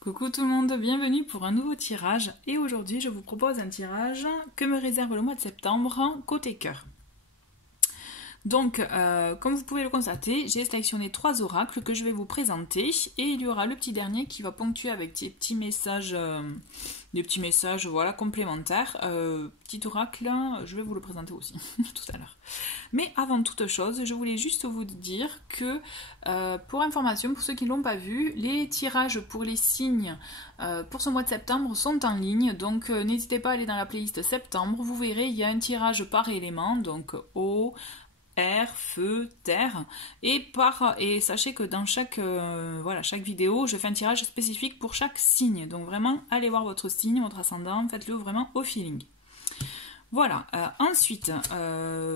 Coucou tout le monde, bienvenue pour un nouveau tirage et aujourd'hui je vous propose un tirage que me réserve le mois de septembre côté cœur. Donc, comme vous pouvez le constater, j'ai sélectionné 3 oracles que je vais vous présenter et il y aura le petit dernier qui va ponctuer avec des petits messages, voilà, complémentaires. Petit oracle, je vais vous le présenter aussi tout à l'heure. Mais avant toute chose, je voulais juste vous dire que, pour information, pour ceux qui ne l'ont pas vu, les tirages pour les signes pour ce mois de septembre sont en ligne. Donc, n'hésitez pas à aller dans la playlist septembre. Vous verrez, il y a un tirage par élément, donc eau, air, feu, terre, et sachez que dans chaque vidéo, je fais un tirage spécifique pour chaque signe. Donc vraiment, allez voir votre signe, votre ascendant, faites-le vraiment au feeling. Voilà, ensuite,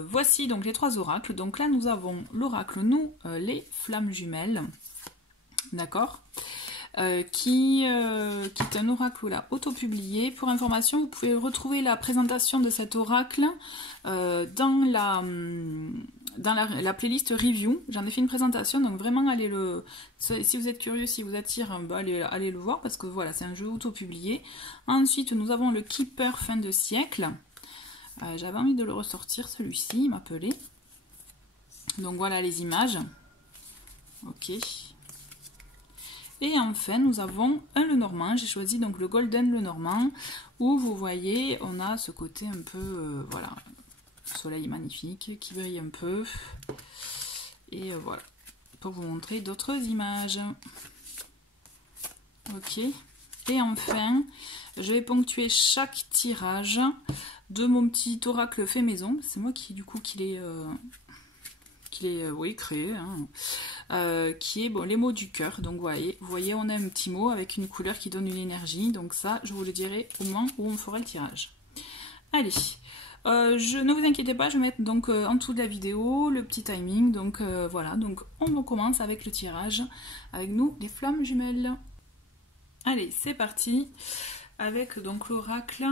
voici donc les 3 oracles. Donc là, nous avons l'oracle, les flammes jumelles, d'accord, qui est un oracle là, auto-publié. Pour information, vous pouvez retrouver la présentation de cet oracle dans la playlist review. J'en ai fait une présentation, donc vraiment si vous êtes curieux, si vous attire, allez le voir parce que voilà, c'est un jeu auto-publié. Ensuite, nous avons le Keeper fin de siècle. J'avais envie de le ressortir, celui-ci, il m'appelait. Donc voilà les images. Ok. Et enfin, nous avons un Lenormand. J'ai choisi donc le Golden Lenormand, où vous voyez, on a ce côté un peu, voilà, soleil magnifique qui brille un peu. Et voilà, pour vous montrer d'autres images. Ok. Et enfin, je vais ponctuer chaque tirage de mon petit oracle fait maison. C'est moi qui l'ai créé, hein. Qui est les mots du cœur. Donc vous voyez, on a un petit mot avec une couleur qui donne une énergie. Donc ça, je vous le dirai au moment où on fera le tirage. Allez, ne vous inquiétez pas, je vais mettre donc en dessous de la vidéo le petit timing. Donc voilà, donc on commence avec le tirage. Avec nous, les flammes jumelles. Allez, c'est parti avec donc l'oracle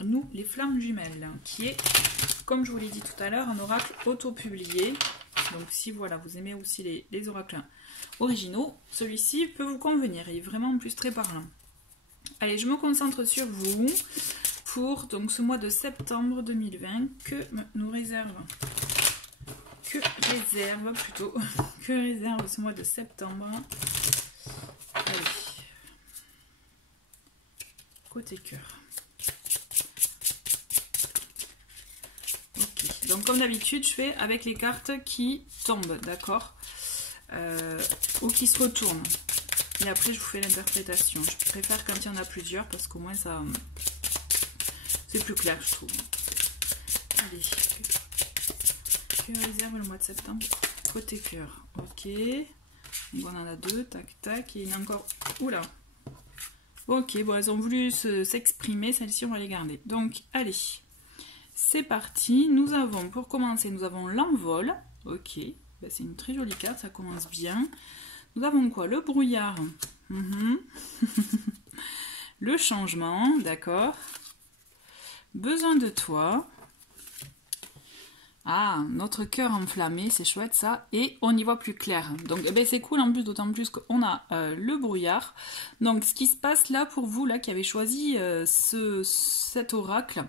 nous, les flammes jumelles, qui est, comme je vous l'ai dit tout à l'heure, un oracle auto-publié. Donc si voilà, vous aimez aussi les oracles originaux, celui-ci peut vous convenir, il est vraiment en plus très parlant. Allez, je me concentre sur vous pour donc ce mois de septembre 2020 que réserve ce mois de septembre. Allez. Côté cœur. Ok, donc comme d'habitude, je fais avec les cartes qui tombent, d'accord, ou qui se retournent. Et après, je vous fais l'interprétation. Je préfère quand il y en a plusieurs parce qu'au moins ça, c'est plus clair, je trouve. Allez, que réserve le mois de septembre côté cœur. Ok, donc on en a 2, tac tac, et il y en a encore. Oula. Ok, bon, elles ont voulu s'exprimer, celles-ci on va les garder. Donc, allez, c'est parti. Nous avons, pour commencer, nous avons l'envol. Ok, ben, c'est une très jolie carte, ça commence bien. Nous avons quoi? Le brouillard. Le changement, d'accord. Besoin de toi. Ah, notre cœur enflammé, c'est chouette ça, et on y voit plus clair. Donc eh ben, c'est cool en plus, d'autant plus qu'on a le brouillard. Donc ce qui se passe là pour vous là qui avez choisi cet oracle,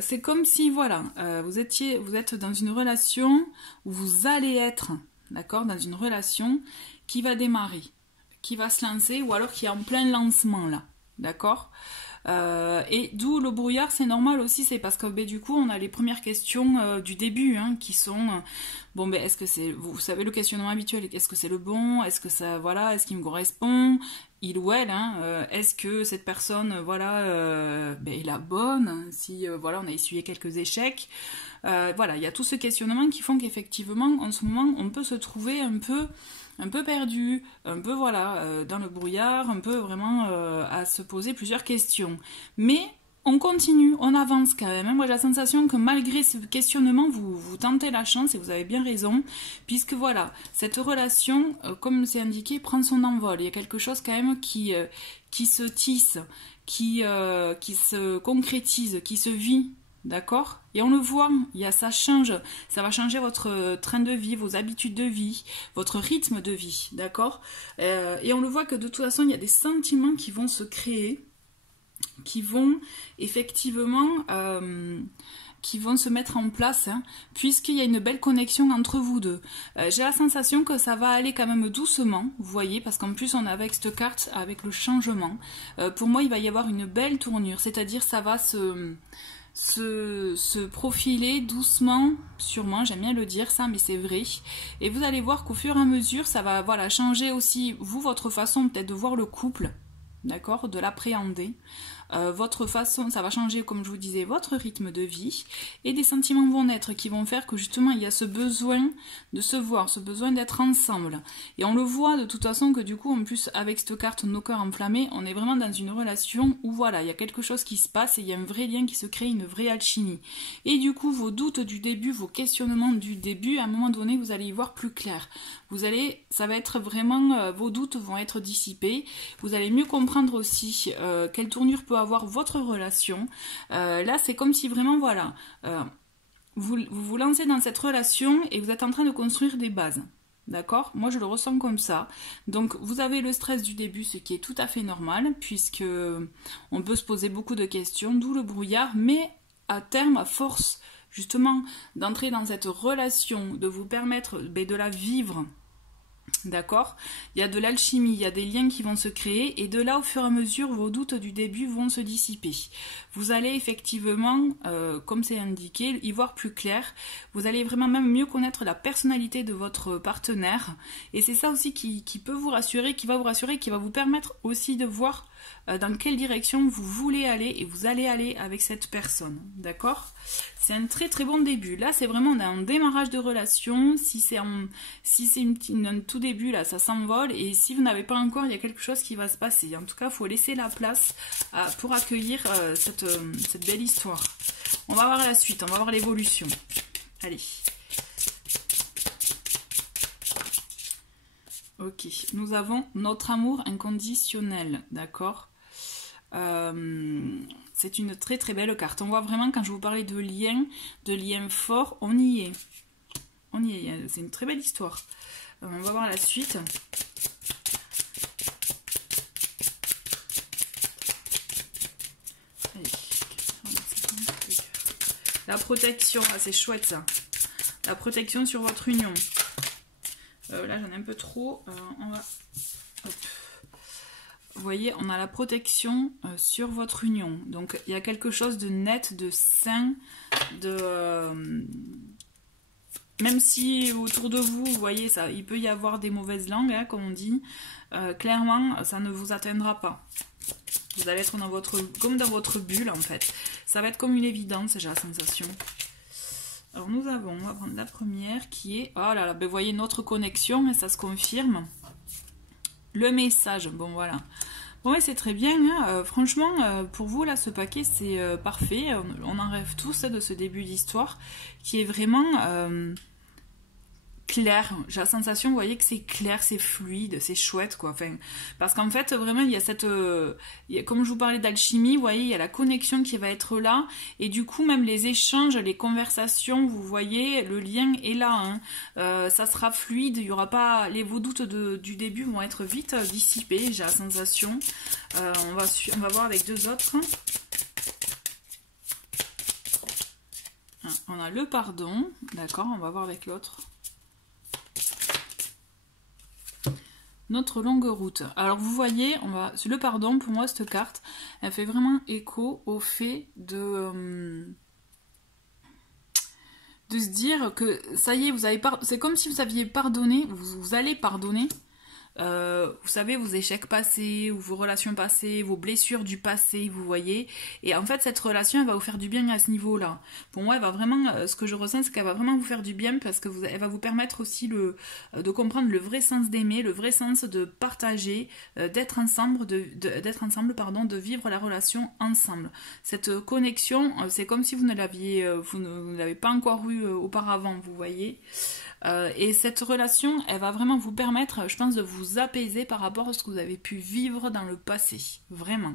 c'est comme si voilà, vous êtes dans une relation où vous allez être, d'accord, dans une relation qui va démarrer, qui va se lancer, ou alors qui est en plein lancement là, d'accord. Et d'où le brouillard, c'est normal aussi, c'est parce que du coup on a les premières questions du début hein, qui sont bon ben est-ce que c'est, vous savez le questionnement habituel, est-ce que c'est le bon, est-ce que ça, voilà, est-ce qu'il me correspond, il ou elle, hein, est-ce que cette personne voilà est la bonne, si voilà on a essuyé quelques échecs, voilà, il y a tout ce questionnement qui font qu'effectivement en ce moment on peut se trouver un peu perdu, un peu voilà, dans le brouillard, un peu vraiment à se poser plusieurs questions. Mais on continue, on avance quand même. Moi j'ai la sensation que malgré ce questionnement, vous tentez la chance et vous avez bien raison, puisque voilà, cette relation, comme c'est indiqué, prend son envol. Il y a quelque chose quand même qui se tisse, qui se concrétise, qui se vit d'accord? Et on le voit, ça change, ça va changer votre train de vie, vos habitudes de vie, votre rythme de vie, d'accord? Et on le voit que de toute façon, il y a des sentiments qui vont se créer, qui vont effectivement qui vont se mettre en place, hein, puisqu'il y a une belle connexion entre vous deux. J'ai la sensation que ça va aller quand même doucement, vous voyez, parce qu'en plus on a avec cette carte, avec le changement, pour moi il va y avoir une belle tournure, c'est-à-dire ça va se profiler doucement, sûrement, j'aime bien le dire ça, mais c'est vrai, et vous allez voir qu'au fur et à mesure, ça va voilà, changer aussi, vous, votre façon peut-être de voir le couple, d'accord, de l'appréhender. Votre façon, ça va changer, comme je vous disais, votre rythme de vie, et des sentiments vont naître qui vont faire que justement il y a ce besoin de se voir, ce besoin d'être ensemble. Et on le voit de toute façon que du coup, en plus avec cette carte nos cœurs enflammés, on est vraiment dans une relation où voilà, il y a quelque chose qui se passe et il y a un vrai lien qui se crée, une vraie alchimie. Et du coup, vos doutes du début, vos questionnements du début, à un moment donné, vous allez y voir plus clair. Ça va être vraiment, vos doutes vont être dissipés. Vous allez mieux comprendre aussi quelle tournure peut avoir votre relation. Là, c'est comme si vraiment, voilà, vous lancez dans cette relation et vous êtes en train de construire des bases. D'accord? Moi, je le ressens comme ça. Donc, vous avez le stress du début, ce qui est tout à fait normal, puisque on peut se poser beaucoup de questions, d'où le brouillard, mais à terme, à force, justement, d'entrer dans cette relation, de vous permettre de la vivre, d'accord? Il y a de l'alchimie, il y a des liens qui vont se créer et de là, au fur et à mesure, vos doutes du début vont se dissiper. Vous allez effectivement, comme c'est indiqué, y voir plus clair. Vous allez vraiment même mieux connaître la personnalité de votre partenaire. Et c'est ça aussi qui peut vous rassurer, qui va vous rassurer, qui va vous permettre aussi de voir dans quelle direction vous voulez aller et vous allez aller avec cette personne, d'accord? C'est un très très bon début. Là, c'est vraiment un démarrage de relation. Si c'est un tout début, là, ça s'envole. Et si vous n'avez pas encore, il y a quelque chose qui va se passer. En tout cas, il faut laisser la place pour accueillir cette belle histoire. On va voir la suite, on va voir l'évolution. Allez. Ok, nous avons notre amour inconditionnel, d'accord? C'est une très très belle carte. On voit vraiment, quand je vous parlais de liens forts, on y est. On y est, c'est une très belle histoire. On va voir la suite. Allez. La protection, ah, c'est chouette ça. La protection sur votre union. Là j'en ai un peu trop. On va... Hop. Vous voyez, on a la protection sur votre union. Donc, il y a quelque chose de net, de sain, même si autour de vous, vous voyez, ça, il peut y avoir des mauvaises langues, hein, comme on dit. Clairement, ça ne vous atteindra pas. Vous allez être comme dans votre bulle, en fait. Ça va être comme une évidence, j'ai la sensation. Alors, on va prendre la première qui est... Oh là là, ben, vous voyez, notre connexion, et ça se confirme. Le message, bon voilà. Bon, ouais, c'est très bien, hein. Franchement, pour vous, là, ce paquet, c'est parfait. On en rêve tous de ce début d'histoire qui est vraiment clair. J'ai la sensation, vous voyez, que c'est clair, c'est fluide, c'est chouette, quoi. Enfin, parce qu'en fait, vraiment, il y a cette... comme je vous parlais d'alchimie, vous voyez, il y a la connexion qui va être là. Et du coup, même les échanges, les conversations, vous voyez, le lien est là. Hein. Ça sera fluide, il y aura pas... Vos doutes du début vont être vite dissipés, j'ai la sensation. On va voir avec deux autres. On a le pardon, d'accord, on va voir avec l'autre. Notre longue route. Alors vous voyez, le pardon, pour moi cette carte, elle fait vraiment écho au fait de se dire que ça y est, c'est comme si vous aviez pardonné, vous allez pardonner. Vous savez, vos échecs passés, ou vos relations passées, vos blessures du passé, vous voyez. Et en fait, cette relation, elle va vous faire du bien à ce niveau-là. Pour moi, elle va vraiment, ce que je ressens, c'est qu'elle va vraiment vous faire du bien parce que elle va vous permettre aussi de comprendre le vrai sens d'aimer, le vrai sens de partager, d'être ensemble, de vivre la relation ensemble. Cette connexion, c'est comme si vous ne l'avez pas encore eue auparavant, vous voyez. Et cette relation, elle va vraiment vous permettre, je pense, de vous apaiser par rapport à ce que vous avez pu vivre dans le passé. Vraiment.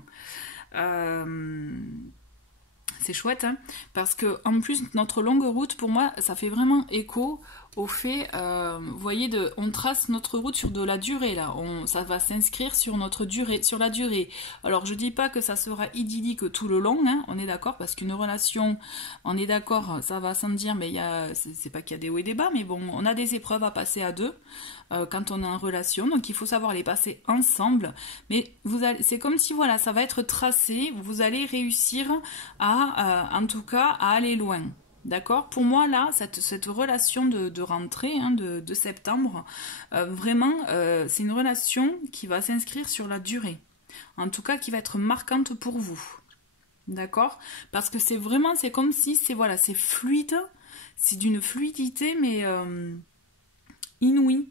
c'est chouette, hein, parce que en plus notre longue route, pour moi, ça fait vraiment écho au fait, vous voyez, on trace notre route sur de la durée là, ça va s'inscrire sur notre durée, sur la durée. Alors je dis pas que ça sera idyllique tout le long, hein, on est d'accord, parce qu'une relation, on est d'accord, ça va sans dire, mais c'est pas qu'il y a des hauts et des bas, mais bon, on a des épreuves à passer à deux quand on est en relation, donc il faut savoir les passer ensemble. Mais c'est comme si voilà, ça va être tracé, vous allez réussir en tout cas, à aller loin. D'accord? Pour moi, là, cette relation de rentrée, hein, de septembre, vraiment, c'est une relation qui va s'inscrire sur la durée. En tout cas, qui va être marquante pour vous. D'accord? Parce que c'est comme si voilà, c'est fluide, c'est d'une fluidité, mais inouïe.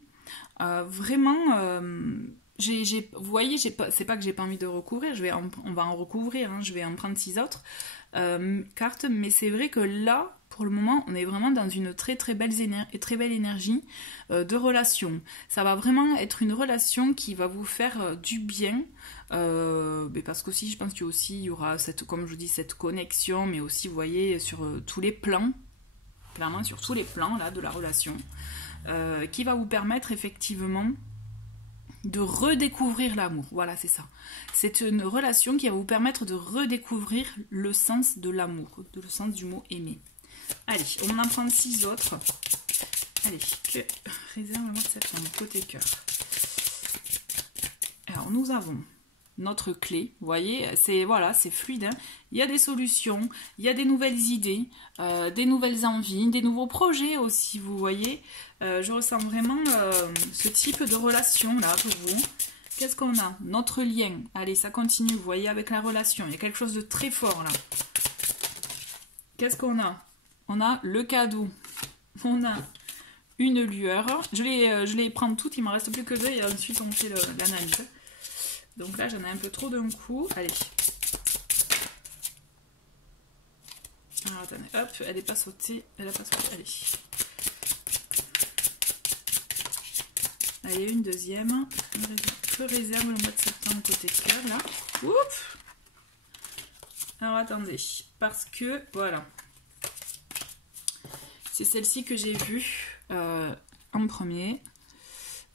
Vraiment, vous voyez, c'est pas que j'ai pas envie de recouvrir, on va en recouvrir, hein, je vais en prendre 6 autres cartes, mais c'est vrai que là, pour le moment, on est vraiment dans une très belle énergie de relation. Ça va vraiment être une relation qui va vous faire du bien, mais parce qu'aussi, je pense qu'il y aura comme je dis, cette connexion, mais aussi, vous voyez, sur tous les plans, clairement sur tous les plans là de la relation, qui va vous permettre effectivement de redécouvrir l'amour. Voilà, c'est ça. C'est une relation qui va vous permettre de redécouvrir le sens de l'amour, le sens du mot aimer. Allez, on en prend 6 autres. Allez, que réserve le mois de septembre, côté cœur. Alors, nous avons notre clé, vous voyez, c'est fluide, hein. Il y a des solutions, il y a des nouvelles idées, des nouvelles envies, des nouveaux projets aussi, vous voyez. Je ressens vraiment ce type de relation là pour vous. Qu'est-ce qu'on a? Notre lien, allez, ça continue, vous voyez, avec la relation, il y a quelque chose de très fort là. Qu'est-ce qu'on a? On a le cadeau, on a une lueur, je les prends toutes, il m'en reste plus que 2 et ensuite on fait l'analyse. Donc là, j'en ai un peu trop d'un coup. Allez. Alors, attendez. Hop, elle n'est pas sautée. Elle n'a pas sauté. Allez. Allez, une deuxième. Je réserve le mois de septembre côté cœur, là. Oups. Alors, attendez. Parce que, voilà. C'est celle-ci que j'ai vue en premier.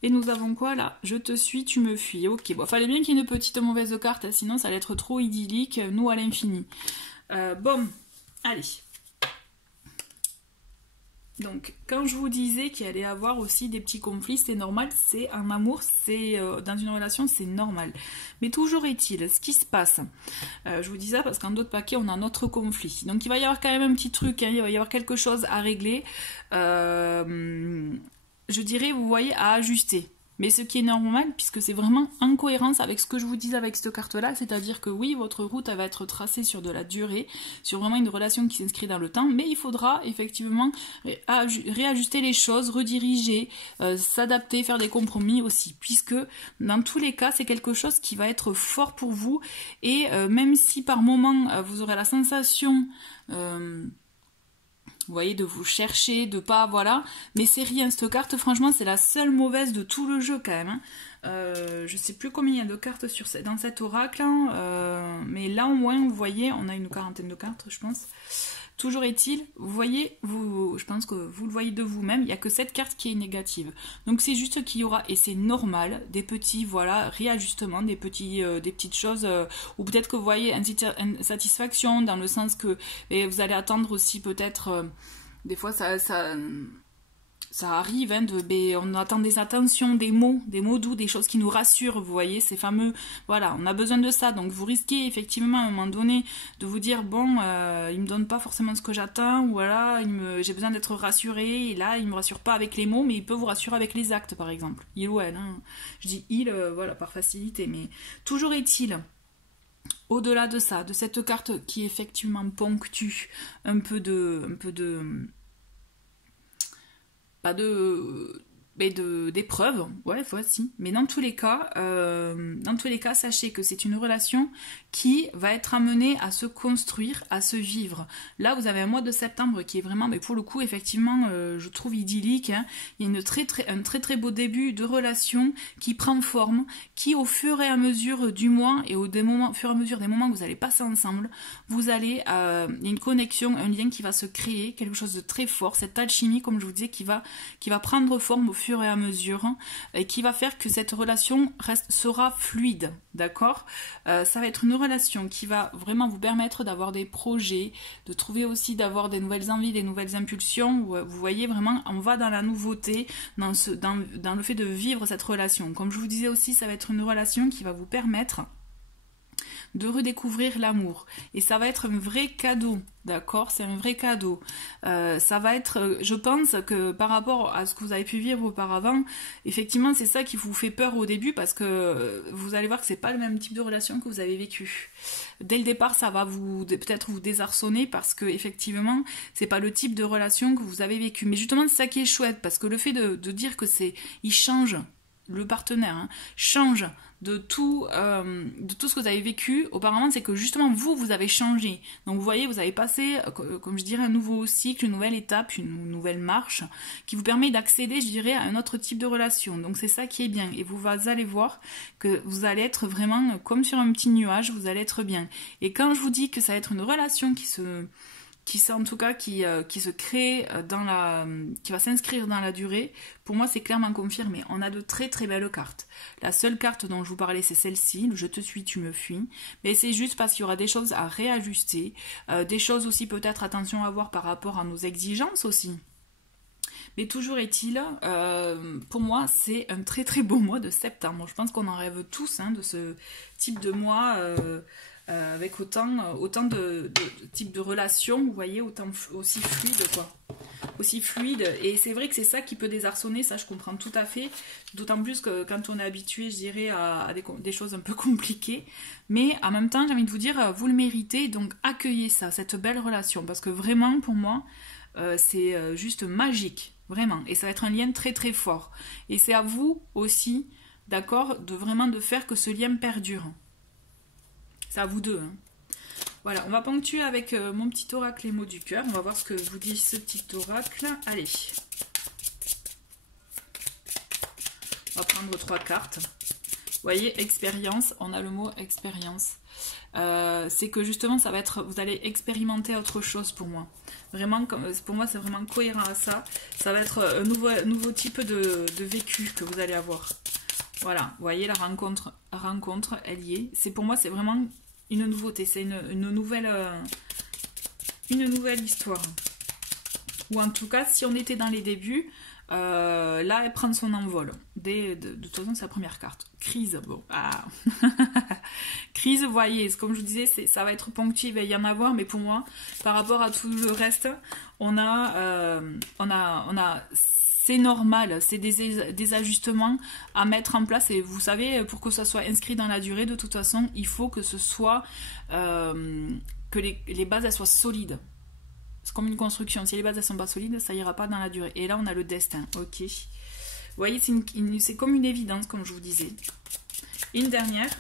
Et nous avons quoi là? Je te suis, tu me fuis. Ok, bon, fallait bien qu'il y ait une petite mauvaise carte, sinon ça allait être trop idyllique, nous à l'infini. Bon, allez. Donc, quand je vous disais qu'il allait y avoir aussi des petits conflits, c'est normal, c'est un amour, c'est dans une relation, c'est normal. Mais toujours est-il, ce qui se passe, je vous dis ça parce qu'en d'autres paquets, on a notre conflit. Donc, il va y avoir quand même un petit truc, hein, il va y avoir quelque chose à régler. Je dirais, vous voyez, à ajuster. Mais ce qui est normal, puisque c'est vraiment en cohérence avec ce que je vous disais avec cette carte-là, c'est-à-dire que oui, votre route elle va être tracée sur de la durée, sur vraiment une relation qui s'inscrit dans le temps, mais il faudra effectivement réajuster les choses, rediriger, s'adapter, faire des compromis aussi, puisque dans tous les cas, c'est quelque chose qui va être fort pour vous, et même si par moment, vous aurez la sensation... vous voyez, de vous chercher, de pas, voilà. Mais c'est rien, cette carte, franchement, c'est la seule mauvaise de tout le jeu, quand même. Hein. Je sais plus combien il y a de cartes dans cet oracle. Hein. Mais là, au moins, vous voyez, on a une quarantaine de cartes, je pense. Toujours est-il, vous voyez, je pense que vous le voyez de vous-même, il n'y a que cette carte qui est négative. Donc c'est juste qu'il y aura, et c'est normal, des petits, voilà, réajustements, des petites choses, ou peut-être que vous voyez une satisfaction, dans le sens que vous allez attendre aussi peut-être, des fois ça arrive, hein, on attend des attentions, des mots doux, des choses qui nous rassurent, vous voyez, ces fameux, voilà, on a besoin de ça, donc vous risquez effectivement à un moment donné de vous dire, bon, il me donne pas forcément ce que j'attends, ou voilà, j'ai besoin d'être rassuré, et là, il me rassure pas avec les mots, mais il peut vous rassurer avec les actes, par exemple, il ou elle, hein. Je dis il, voilà, par facilité, mais toujours est-il, au-delà de ça, de cette carte qui effectivement ponctue pas de d'épreuves, ouais, voici. Mais dans tous les cas, sachez que c'est une relation qui va être amenée à se construire, à se vivre. Là, vous avez un mois de septembre qui est vraiment, mais pour le coup, effectivement, je trouve idyllique. Hein. Il y a un très très beau début de relation qui prend forme, qui au fur et à mesure du mois et au fur et à mesure des moments que vous allez passer ensemble, vous allez, il y a une connexion, un lien qui va se créer, quelque chose de très fort, cette alchimie, comme je vous disais, qui va prendre forme au fur et à mesure et qui va faire que cette relation sera fluide, d'accord. Ça va être une relation qui va vraiment vous permettre d'avoir des projets, de trouver aussi d'avoir des nouvelles envies, des nouvelles impulsions. Vous voyez vraiment, on va dans la nouveauté, dans le fait de vivre cette relation. Comme je vous disais aussi, ça va être une relation qui va vous permettre de redécouvrir l'amour. Et ça va être un vrai cadeau, d'accord? C'est un vrai cadeau. Ça va être, je pense que par rapport à ce que vous avez pu vivre auparavant, effectivement, c'est ça qui vous fait peur au début parce que vous allez voir que c'est pas le même type de relation que vous avez vécu. Dès le départ, ça va peut-être vous désarçonner parce que effectivement, c'est pas le type de relation que vous avez vécu. Mais justement, c'est ça qui est chouette parce que le fait de dire que il change, le partenaire change de tout ce que vous avez vécu auparavant, c'est que justement vous avez changé. Donc vous voyez, vous avez passé, comme je dirais, un nouveau cycle, une nouvelle étape, une nouvelle marche qui vous permet d'accéder, je dirais, à un autre type de relation. Donc c'est ça qui est bien. Et vous allez voir que vous allez être vraiment comme sur un petit nuage, vous allez être bien. Et quand je vous dis que ça va être une relation qui se crée qui va s'inscrire dans la durée, pour moi c'est clairement confirmé. On a de très très belles cartes. La seule carte dont je vous parlais, c'est celle-ci, le je te suis, tu me fuis. Mais c'est juste parce qu'il y aura des choses à réajuster, des choses aussi peut-être attention à avoir par rapport à nos exigences aussi. Mais toujours est-il, pour moi, c'est un très très beau mois de septembre. Je pense qu'on en rêve tous de ce type de mois avec autant de types de relations, vous voyez, aussi fluide, quoi. Aussi fluide. Et c'est vrai que c'est ça qui peut désarçonner, ça je comprends tout à fait. D'autant plus que quand on est habitué, je dirais, à des choses un peu compliquées. Mais en même temps, j'ai envie de vous dire, vous le méritez, donc accueillez ça, cette belle relation. Parce que vraiment, pour moi, c'est juste magique. Vraiment. Et ça va être un lien très très fort. Et c'est à vous aussi, d'accord, de faire que ce lien perdure. C'est à vous deux. Hein. Voilà, on va ponctuer avec mon petit oracle les mots du cœur. On va voir ce que vous dit ce petit oracle. Allez. On va prendre 3 cartes. Vous voyez, expérience. On a le mot expérience. C'est que justement, ça va être, vous allez expérimenter autre chose pour moi. Vraiment, pour moi, c'est vraiment cohérent à ça. Ça va être un nouveau type de vécu que vous allez avoir. Voilà, vous voyez, la rencontre, elle y est. Pour moi, c'est vraiment une nouveauté. C'est une nouvelle histoire. Ou en tout cas, si on était dans les débuts, là, elle prend son envol. De toute façon, c'est la première carte. Crise, bon. Ah. Crise, vous voyez, comme je vous disais, ça va être ponctué, il va y en avoir, mais pour moi, par rapport à tout le reste, on a c'est normal, c'est des ajustements à mettre en place, et vous savez, pour que ça soit inscrit dans la durée, de toute façon, il faut que ce soit, que les bases, elles soient solides. C'est comme une construction, si les bases, elles sont pas solides, ça ira pas dans la durée. Et là, on a le destin, ok. Vous voyez, c'est comme une évidence, comme je vous disais. Une dernière.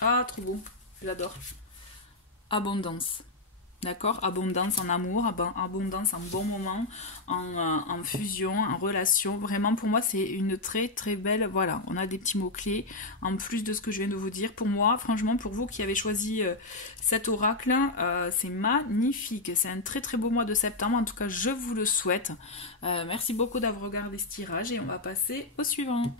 Ah, trop beau, j'adore. Abondance. D'accord, abondance en amour, abondance en bons moments, en fusion, en relation. Vraiment, pour moi, c'est une très très belle... Voilà, on a des petits mots-clés, en plus de ce que je viens de vous dire. Pour moi, franchement, pour vous qui avez choisi cet oracle, c'est magnifique. C'est un très très beau mois de septembre. En tout cas, je vous le souhaite. Merci beaucoup d'avoir regardé ce tirage et on va passer au suivant.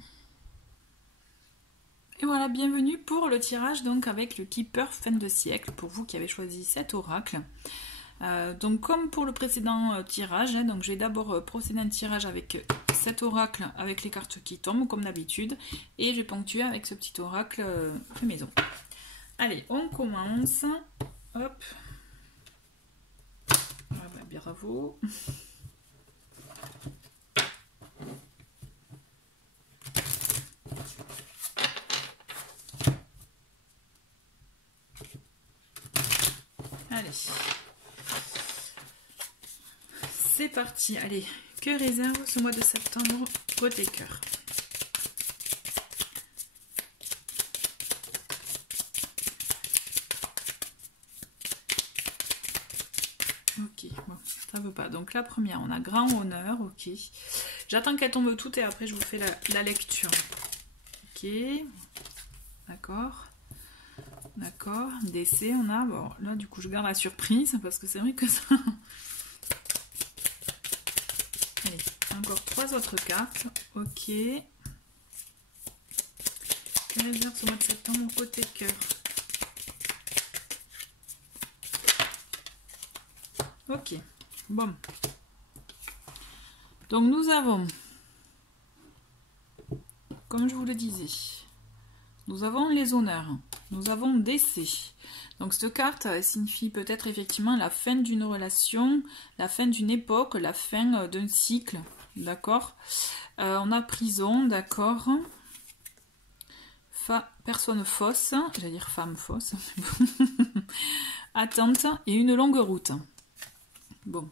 Et voilà, bienvenue pour le tirage donc avec le Keeper fin de siècle, pour vous qui avez choisi cet oracle. Donc comme pour le précédent tirage, donc je vais d'abord procéder à un tirage avec cet oracle, avec les cartes qui tombent comme d'habitude, et je vais ponctuer avec ce petit oracle fait maison. Allez, on commence. Hop. Ah ben, bravo. Allez, c'est parti. Allez, Que réserve ce mois de septembre côté cœur? Ok, bon, ça veut pas. Donc la première, on a grand honneur, ok. J'attends qu'elle tombe toutes et après je vous fais la lecture. Ok, d'accord. D'accord, décès, on a... Bon, là du coup je garde la surprise parce que c'est vrai que ça... Allez, encore 3 autres cartes. Ok. Que réserve ce mois de septembre côté cœur? Ok, bon. Donc nous avons, comme je vous le disais, nous avons les honneurs, nous avons décès. Donc cette carte signifie peut-être effectivement la fin d'une relation, la fin d'une époque, la fin d'un cycle, d'accord. On a prison, d'accord. Personne fausse, j'allais dire femme fausse. Attente et une longue route. Bon.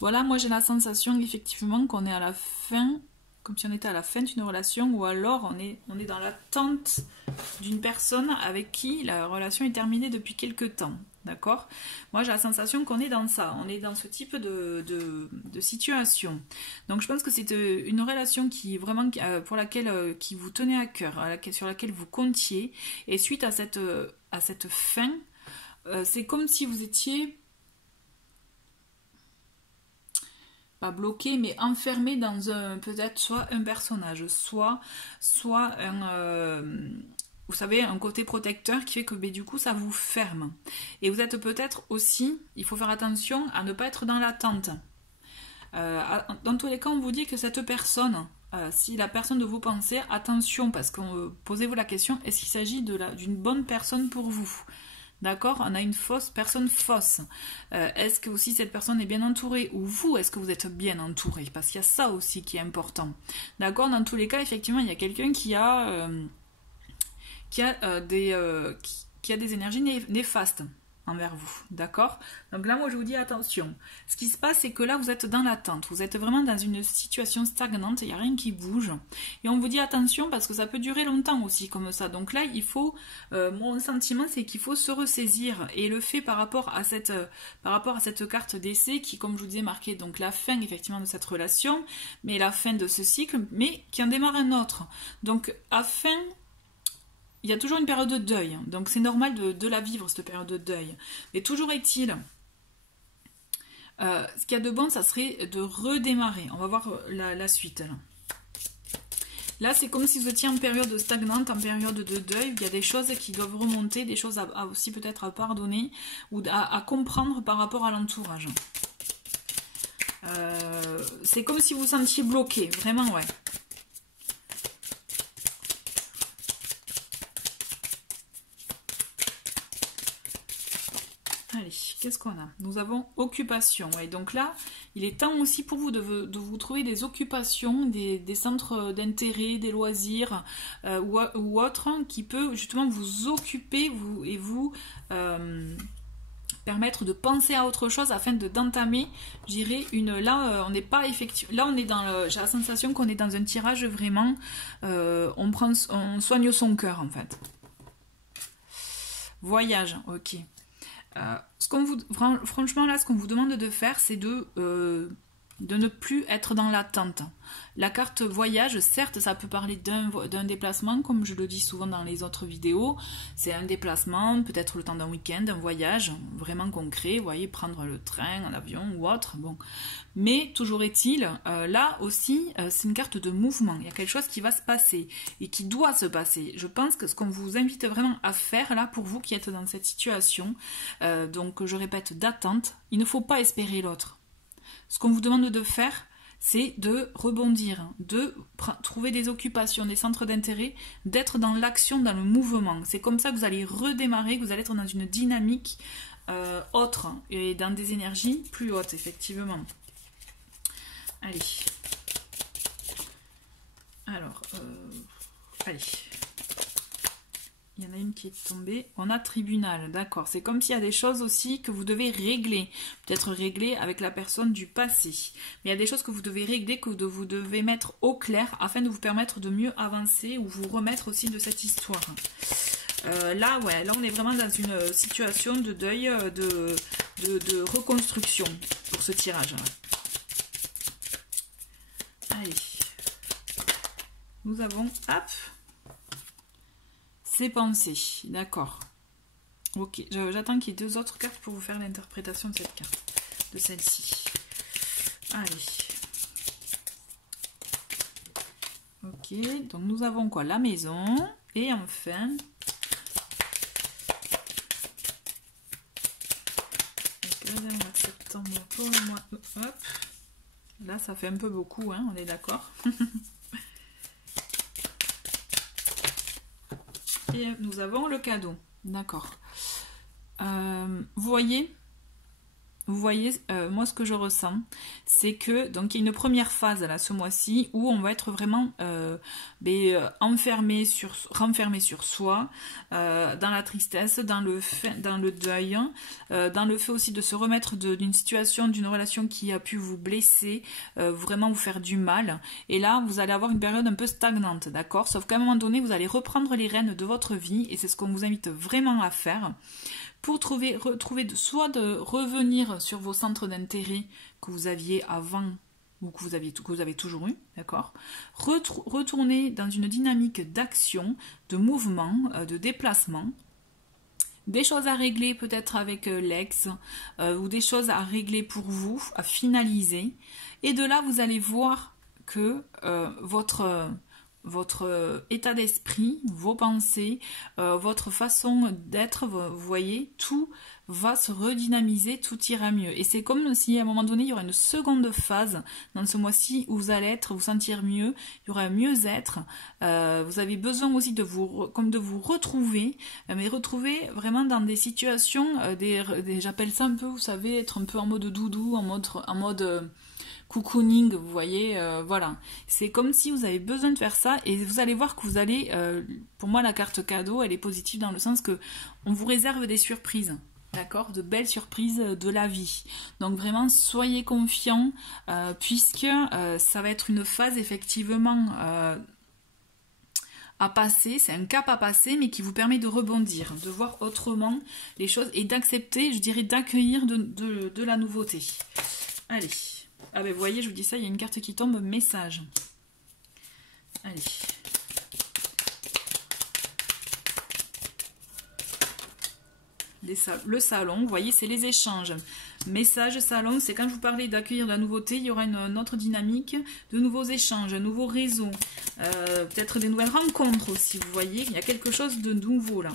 Voilà, moi j'ai la sensation effectivement qu'on est à la fin, comme si on était à la fin d'une relation, ou alors on est dans l'attente d'une personne avec qui la relation est terminée depuis quelques temps. D'accord? Moi j'ai la sensation qu'on est dans ça, on est dans ce type de situation. Donc je pense que c'est une relation qui vraiment pour laquelle qui vous tenait à cœur, sur laquelle vous comptiez, et suite à cette fin, c'est comme si vous étiez pas bloqué, mais enfermé dans peut-être soit un personnage, soit un, vous savez, un côté protecteur qui fait que du coup ça vous ferme. Et vous êtes peut-être aussi, il faut faire attention à ne pas être dans l'attente. Dans tous les cas, on vous dit que cette personne, si la personne de vos pensées, attention, parce que posez-vous la question, est-ce qu'il s'agit d'une bonne personne pour vous? D'accord, on a une personne fausse. Est-ce que aussi cette personne est bien entourée? Ou vous, est-ce que vous êtes bien entouré? Parce qu'il y a ça aussi qui est important. D'accord, dans tous les cas, effectivement, il y a quelqu'un qui a des énergies néfastes envers vous. D'accord? Donc là, moi, je vous dis attention. Ce qui se passe, c'est que là, vous êtes dans l'attente. Vous êtes vraiment dans une situation stagnante. Il n'y a rien qui bouge. Et on vous dit attention parce que ça peut durer longtemps aussi comme ça. Donc là, il faut... mon sentiment, c'est qu'il faut se ressaisir. Et le fait par rapport à cette carte d'essai qui, comme je vous disais, marquait donc la fin, effectivement, de cette relation, mais la fin de ce cycle, mais qui en démarre un autre. Donc, afin... Il y a toujours une période de deuil, donc c'est normal de la vivre, cette période de deuil. Mais toujours est-il, ce qu'il y a de bon, ça serait de redémarrer. On va voir la suite. Là, c'est comme si vous étiez en période stagnante, en période de deuil. Il y a des choses qui doivent remonter, des choses à aussi peut-être à pardonner ou à comprendre par rapport à l'entourage. C'est comme si vous vous sentiez bloqué, vraiment, ouais. Allez, qu'est-ce qu'on a? Nous avons occupation. Ouais, donc là, il est temps aussi pour vous de vous trouver des occupations, des centres d'intérêt, des loisirs ou autres qui peut justement vous occuper et vous permettre de penser à autre chose afin d'entamer, je dirais, là, on n'est pas effectivement... Là, on est dans j'ai la sensation qu'on est dans un tirage vraiment... on soigne son cœur, en fait. Voyage, ok. Franchement là, ce qu'on vous demande de faire, c'est de ne plus être dans l'attente. La carte voyage, certes, ça peut parler d'un déplacement, comme je le dis souvent dans les autres vidéos. C'est un déplacement, peut-être le temps d'un week-end, un voyage vraiment concret. Vous voyez, prendre le train, l'avion ou autre. Bon. Mais toujours est-il, là aussi, c'est une carte de mouvement. Il y a quelque chose qui va se passer et qui doit se passer. Je pense que ce qu'on vous invite vraiment à faire, là, pour vous qui êtes dans cette situation, donc je répète, d'attente, il ne faut pas espérer l'autre. Ce qu'on vous demande de faire, c'est de rebondir, de trouver des occupations, des centres d'intérêt, d'être dans l'action, dans le mouvement. C'est comme ça que vous allez redémarrer, que vous allez être dans une dynamique autre et dans des énergies plus hautes, effectivement. Allez. Alors, allez. il y en a une qui est tombée. On a tribunal, d'accord. C'est comme s'il y a des choses aussi que vous devez régler. Peut-être régler avec la personne du passé. Mais il y a des choses que vous devez régler, que vous devez mettre au clair afin de vous permettre de mieux avancer ou vous remettre aussi de cette histoire. Là, ouais, là on est vraiment dans une situation de deuil, de reconstruction pour ce tirage. Allez. Nous avons, hop, ces pensées, d'accord. Ok, j'attends qu'il y ait deux autres cartes pour vous faire l'interprétation de cette carte, de celle-ci. Allez. Ok, donc nous avons quoi? La maison, et enfin... septembre pour le mois, hop. Là, ça fait un peu beaucoup, hein, on est d'accord. Et nous avons le cadeau. D'accord. Vous voyez, moi ce que je ressens, c'est que donc il y a une première phase là ce mois-ci où on va être vraiment renfermé sur soi, dans la tristesse, dans le deuil, dans le fait aussi de se remettre d'une situation, d'une relation qui a pu vous blesser, vraiment vous faire du mal. Et là, vous allez avoir une période un peu stagnante, d'accord? Sauf qu'à un moment donné, vous allez reprendre les rênes de votre vie et c'est ce qu'on vous invite vraiment à faire. Pour retrouver soit de revenir sur vos centres d'intérêt que vous aviez avant ou que vous avez toujours eu, d'accord? Retourner dans une dynamique d'action, de mouvement, de déplacement. Des choses à régler peut-être avec l'ex ou des choses à régler pour vous, à finaliser. Et de là, vous allez voir que votre état d'esprit, vos pensées, votre façon d'être, vous voyez, tout va se redynamiser, tout ira mieux. Et c'est comme si à un moment donné, il y aura une seconde phase dans ce mois-ci où vous allez vous sentir mieux, il y aura un mieux-être. Vous avez besoin aussi de vous retrouver, mais retrouver vraiment dans des situations, j'appelle ça un peu, vous savez, être un peu en mode doudou, en mode cocooning, vous voyez, voilà. C'est comme si vous avez besoin de faire ça et vous allez voir que vous allez, pour moi la carte cadeau, elle est positive dans le sens que on vous réserve des surprises, d'accord, de belles surprises de la vie. Donc vraiment, soyez confiants, puisque ça va être une phase effectivement à passer, c'est un cap à passer, mais qui vous permet de rebondir, de voir autrement les choses et d'accepter, je dirais, d'accueillir de la nouveauté. Allez. Ah ben vous voyez, je vous dis ça, il y a une carte qui tombe, message. Allez. Le salon, vous voyez, c'est les échanges. Message, salon, c'est quand je vous parlais d'accueillir de la nouveauté, il y aura une autre dynamique, de nouveaux échanges, un nouveau réseau, peut-être des nouvelles rencontres aussi, vous voyez, il y a quelque chose de nouveau là.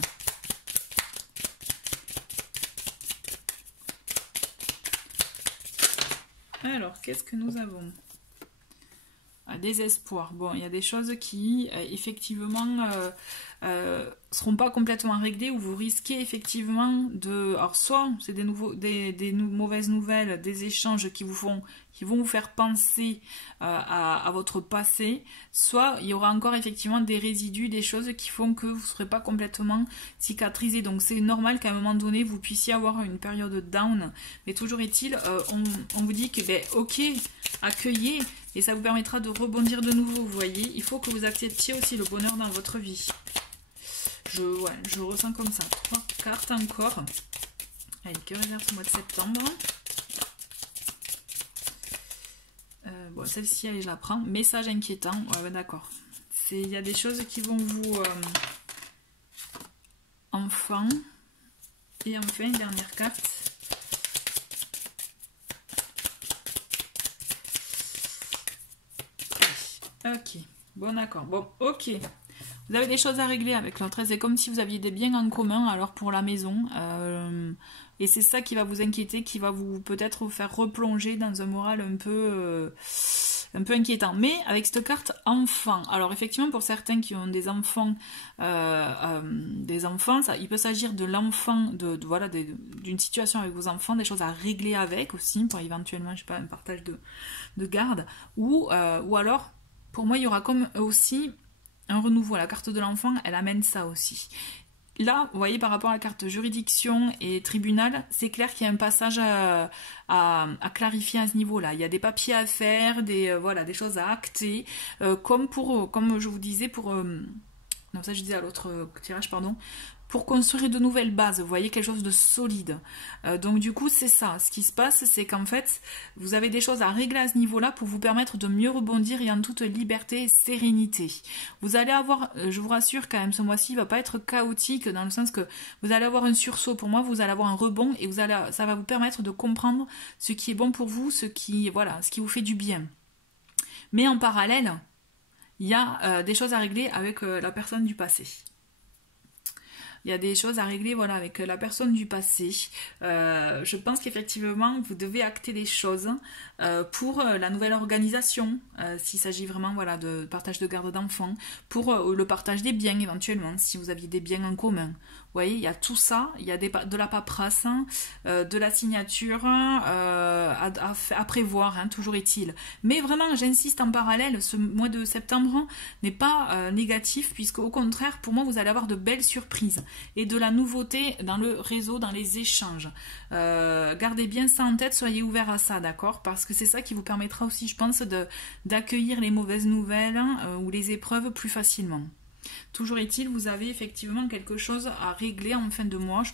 Alors, qu'est-ce que nous avons? Désespoir. Bon, il y a des choses qui, effectivement, seront pas complètement réglées ou vous risquez effectivement de... Alors, soit c'est des mauvaises nouvelles, des échanges qui vont vous faire penser à votre passé, soit il y aura encore effectivement des résidus, des choses qui font que vous ne serez pas complètement cicatrisé. Donc c'est normal qu'à un moment donné vous puissiez avoir une période down, mais toujours est-il, on vous dit que ben, ok, accueillez et ça vous permettra de rebondir de nouveau. Vous voyez, il faut que vous acceptiez aussi le bonheur dans votre vie. Je ressens comme ça. 3 cartes encore. Allez, que réserve ce mois de septembre? Bon, celle-ci, allez, je la prends. Message inquiétant. Ouais, d'accord. Il y a des choses qui vont vous... Enfant. Et enfin, une dernière carte. Ok. Bon, d'accord. Bon, ok. Vous avez des choses à régler avec l'autre. C'est comme si vous aviez des biens en commun alors pour la maison. Et c'est ça qui va vous inquiéter, qui va peut-être vous faire replonger dans un moral un peu inquiétant. Mais avec cette carte enfant. Alors effectivement pour certains qui ont des enfants, il peut s'agir de l'enfant, voilà, d'une situation avec vos enfants, des choses à régler avec aussi pour éventuellement, je sais pas, un partage de garde. Ou alors, pour moi, il y aura comme aussi un renouveau. La carte de l'enfant, elle amène ça aussi. là, vous voyez, par rapport à la carte juridiction et tribunal, c'est clair qu'il y a un passage à clarifier à ce niveau-là. Il y a des papiers à faire, voilà, des choses à acter, comme je vous disais, non, ça je disais à l'autre tirage, pardon, pour construire de nouvelles bases, vous voyez, quelque chose de solide. Donc du coup, c'est ça. Ce qui se passe, c'est qu'en fait, vous avez des choses à régler à ce niveau-là pour vous permettre de mieux rebondir et en toute liberté et sérénité. Vous allez avoir, je vous rassure quand même, ce mois-ci, il va pas être chaotique dans le sens que vous allez avoir un sursaut. Pour moi, vous allez avoir un rebond et ça va vous permettre de comprendre ce qui est bon pour vous, ce qui vous fait du bien. Mais en parallèle, il y a des choses à régler avec la personne du passé. Il y a des choses à régler, voilà, avec la personne du passé. Je pense qu'effectivement, vous devez acter des choses pour la nouvelle organisation, s'il s'agit vraiment, voilà, de partage de garde d'enfants, pour le partage des biens éventuellement, si vous aviez des biens en commun. Vous voyez, il y a tout ça, il y a de la paperasse, de la signature à prévoir, hein, toujours est-il. Mais vraiment, j'insiste en parallèle, ce mois de septembre n'est pas négatif, puisque au contraire, pour moi, vous allez avoir de belles surprises et de la nouveauté dans le réseau, dans les échanges. Gardez bien ça en tête, soyez ouverts à ça, d'accord? Parce que c'est ça qui vous permettra aussi, je pense, d'accueillir les mauvaises nouvelles ou les épreuves plus facilement. Toujours est-il, vous avez effectivement quelque chose à régler en fin de mois. Je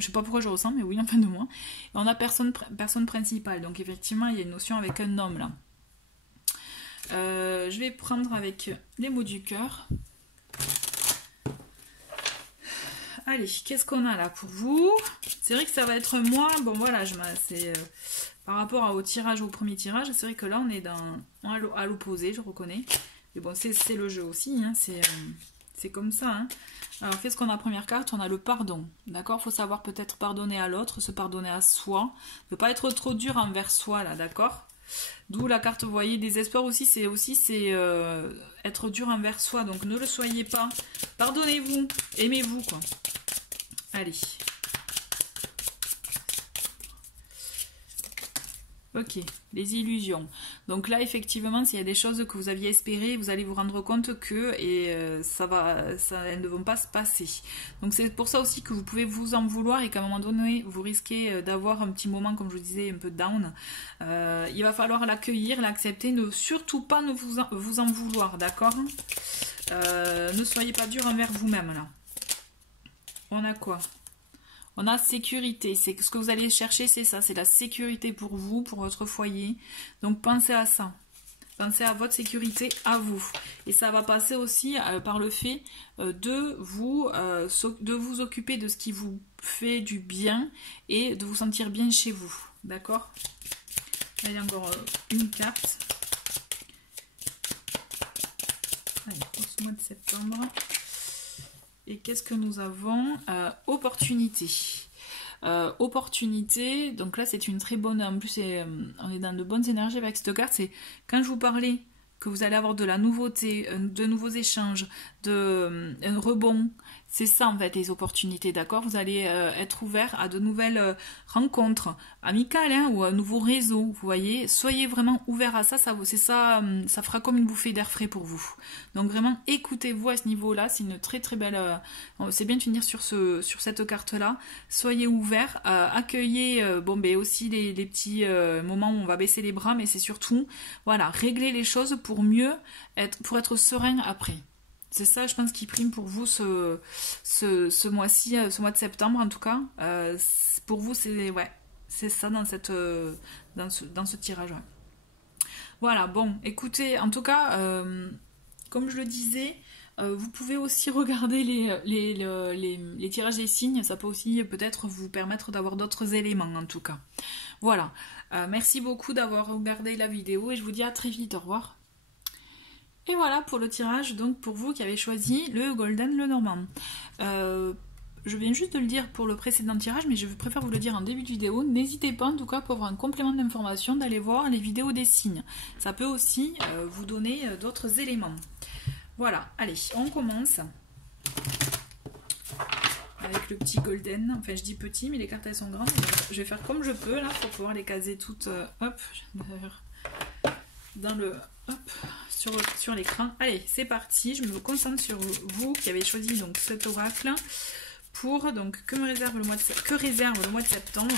sais pas pourquoi je ressens, mais oui, en fin de mois. Et on a personne principale. Donc effectivement, il y a une notion avec un homme là. Je vais prendre avec les mots du cœur. Allez, qu'est-ce qu'on a là pour vous? C'est vrai que ça va être moi. Bon voilà, par rapport au tirage, au premier tirage, c'est vrai que là on est à l'opposé, je reconnais. Mais bon, c'est le jeu aussi, hein, c'est comme ça. Hein. Alors, qu'est-ce qu'on a première carte? On a le pardon, d'accord? Il faut savoir peut-être pardonner à l'autre, se pardonner à soi. Ne pas être trop dur envers soi, là, d'accord? D'où la carte, vous voyez, désespoir aussi, c'est être dur envers soi. Donc, ne le soyez pas. Pardonnez-vous, aimez-vous, quoi. Allez. Ok, les illusions. Donc là, effectivement, s'il y a des choses que vous aviez espérées, vous allez vous rendre compte que elles ne vont pas se passer. Donc c'est pour ça aussi que vous pouvez vous en vouloir et qu'à un moment donné, vous risquez d'avoir un petit moment, comme je vous disais, un peu down. Il va falloir l'accueillir, l'accepter, surtout pas ne vous en vouloir, d'accord? Ne soyez pas dur envers vous-même, là. On a quoi? On a sécurité, c'est ce que vous allez chercher, c'est ça, c'est la sécurité pour vous, pour votre foyer. Donc pensez à ça, pensez à votre sécurité à vous. Et ça va passer aussi par le fait de vous occuper de ce qui vous fait du bien et de vous sentir bien chez vous, d'accord? Il y a encore une carte. Allez, pour ce mois de septembre. Et qu'est-ce que nous avons? Opportunité. Opportunité, donc là c'est une très bonne, en plus on est dans de bonnes énergies avec cette carte, c'est quand je vous parlais que vous allez avoir de la nouveauté, de nouveaux échanges, un rebond, c'est ça en fait les opportunités, d'accord? Vous allez être ouvert à de nouvelles rencontres amicales, hein, ou un nouveau réseau, vous voyez, soyez vraiment ouvert à ça, ça fera comme une bouffée d'air frais pour vous. Donc vraiment écoutez-vous à ce niveau-là, c'est une très très belle, c'est bien de finir sur cette carte-là, soyez ouverts, accueillez aussi les petits moments où on va baisser les bras, mais c'est surtout, voilà, régler les choses pour pour être serein après. C'est ça, je pense, qui prime pour vous ce mois-ci, ce mois de septembre en tout cas. Pour vous, c'est ça dans ce tirage. Ouais. Voilà, bon, écoutez, en tout cas, comme je le disais, vous pouvez aussi regarder les tirages des signes. Ça peut aussi peut-être vous permettre d'avoir d'autres éléments en tout cas. Voilà, merci beaucoup d'avoir regardé la vidéo et je vous dis à très vite, au revoir. Et voilà pour le tirage, donc pour vous qui avez choisi le Golden Lenormand. Je viens juste de le dire pour le précédent tirage, mais je préfère vous le dire en début de vidéo. N'hésitez pas en tout cas pour avoir un complément d'information d'aller voir les vidéos des signes. Ça peut aussi vous donner d'autres éléments. Voilà, allez, on commence avec le petit Golden. Enfin je dis petit, mais les cartes elles sont grandes. Je vais faire comme je peux là pour pouvoir les caser toutes. Hop, dans le... Hop, sur l'écran. Allez, c'est parti, je me concentre sur vous qui avez choisi donc cet oracle pour donc que réserve le mois de septembre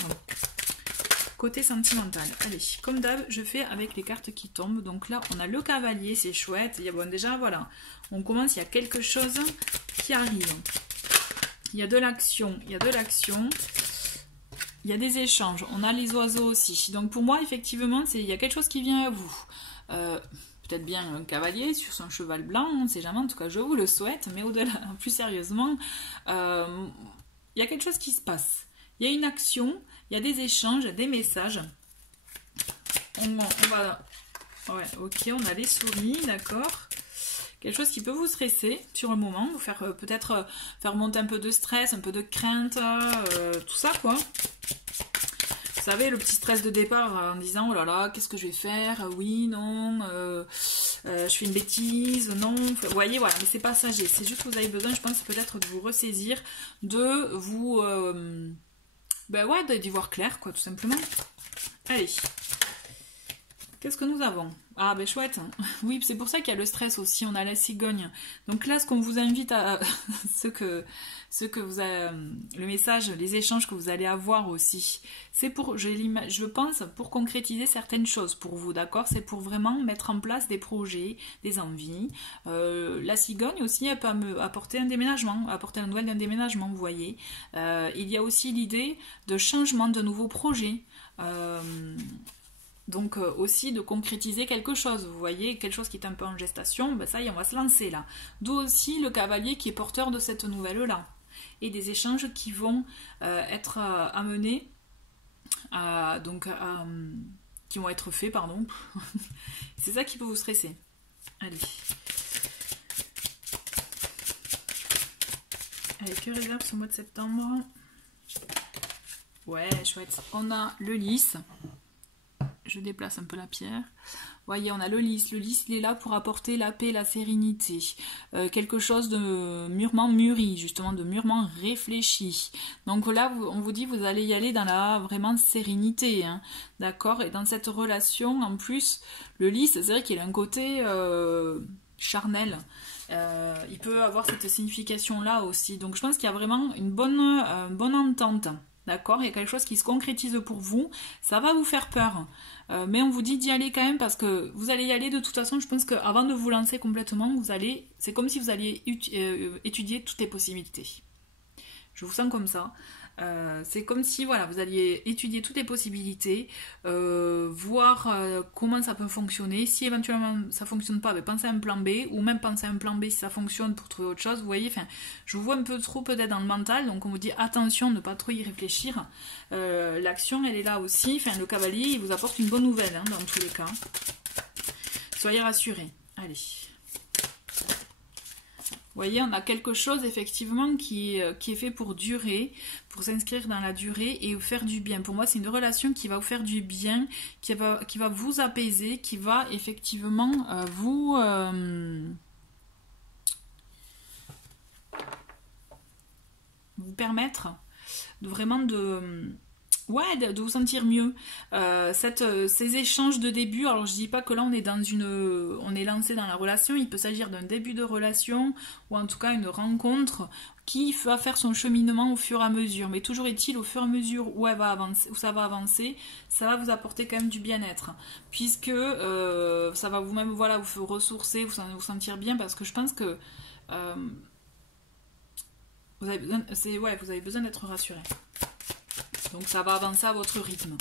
côté sentimental. Allez, comme d'hab, je fais avec les cartes qui tombent. Donc là, on a le cavalier, c'est chouette. Il y a, bon, déjà, voilà, on commence, il y a quelque chose qui arrive. Il y a de l'action, il y a de l'action. Il y a des échanges, on a les oiseaux aussi. Donc pour moi, effectivement, il y a quelque chose qui vient à vous. Peut-être bien un cavalier sur son cheval blanc, on ne sait jamais, en tout cas je vous le souhaite. Mais au-delà, plus sérieusement, il y a quelque chose qui se passe. Il y a une action, il y a des échanges, des messages. On va... Ouais, ok, on a les souris, d'accord. Quelque chose qui peut vous stresser sur le moment, vous faire peut-être faire monter un peu de stress, un peu de crainte, tout ça quoi. Vous savez, le petit stress de départ en disant oh là là, qu'est-ce que je vais faire? Oui, non, je fais une bêtise, non. Vous voyez, voilà, mais c'est passager. C'est juste que vous avez besoin, je pense, peut-être de vous ressaisir, de vous. Ben ouais, d'y voir clair, quoi, tout simplement. Allez. Qu'est-ce que nous avons? Ah ben chouette, oui c'est pour ça qu'il y a le stress aussi, on a la cigogne. Donc là ce qu'on vous invite à, le message, les échanges que vous allez avoir aussi, c'est pour, je pense, pour concrétiser certaines choses pour vous, d'accord? C'est pour vraiment mettre en place des projets, des envies. La cigogne aussi, elle peut me apporter un déménagement, apporter la nouvelle d'un déménagement, vous voyez. Il y a aussi l'idée de changement, de nouveaux projets. Donc aussi de concrétiser quelque chose, vous voyez, quelque chose qui est un peu en gestation, ben ça y est, on va se lancer là. D'où aussi le cavalier qui est porteur de cette nouvelle-là. Et des échanges qui vont être amenés, qui vont être faits, pardon. C'est ça qui peut vous stresser. Allez. Allez, que réserve ce mois de septembre? Ouais, chouette. On a le lys. Je déplace un peu la pierre. Voyez, on a le lys. Le lys, il est là pour apporter la paix, la sérénité. Quelque chose de mûrement mûri, justement, de mûrement réfléchi. Donc là, on vous dit, vous allez y aller dans la vraiment sérénité. Hein, d'accord? Et dans cette relation, en plus, le lys, c'est vrai qu'il a un côté charnel. Il peut avoir cette signification-là aussi. Donc je pense qu'il y a vraiment une bonne entente. D'accord, il y a quelque chose qui se concrétise pour vous, ça va vous faire peur, mais on vous dit d'y aller quand même parce que vous allez y aller de toute façon. Je pense qu'avant de vous lancer complètement, c'est comme si vous alliez étudier toutes les possibilités. Je vous sens comme ça. C'est comme si voilà, vous alliez étudier toutes les possibilités, voir comment ça peut fonctionner. Si éventuellement ça ne fonctionne pas, ben, pensez à un plan B, ou même pensez à un plan B si ça fonctionne pour trouver autre chose. Vous voyez, enfin, je vous vois un peu trop peut-être dans le mental, donc on vous dit attention, ne pas trop y réfléchir. L'action, elle est là aussi. Enfin, le cavalier, il vous apporte une bonne nouvelle hein, dans tous les cas. Soyez rassurés. Allez. Vous voyez, on a quelque chose effectivement qui est fait pour durer, pour s'inscrire dans la durée et vous faire du bien. Pour moi, c'est une relation qui va vous faire du bien, qui va vous apaiser, qui va effectivement vous permettre de vraiment de vous sentir mieux. Ces échanges de début, alors je dis pas que là on est lancé dans la relation, il peut s'agir d'un début de relation ou en tout cas une rencontre qui va faire son cheminement au fur et à mesure. Mais toujours est-il, au fur et à mesure où ça va avancer, ça va vous apporter quand même du bien-être, puisque ça va vous-même voilà, vous ressourcer, vous sentir bien, parce que je pense que vous avez besoin d'être rassuré. Donc ça va avancer à votre rythme.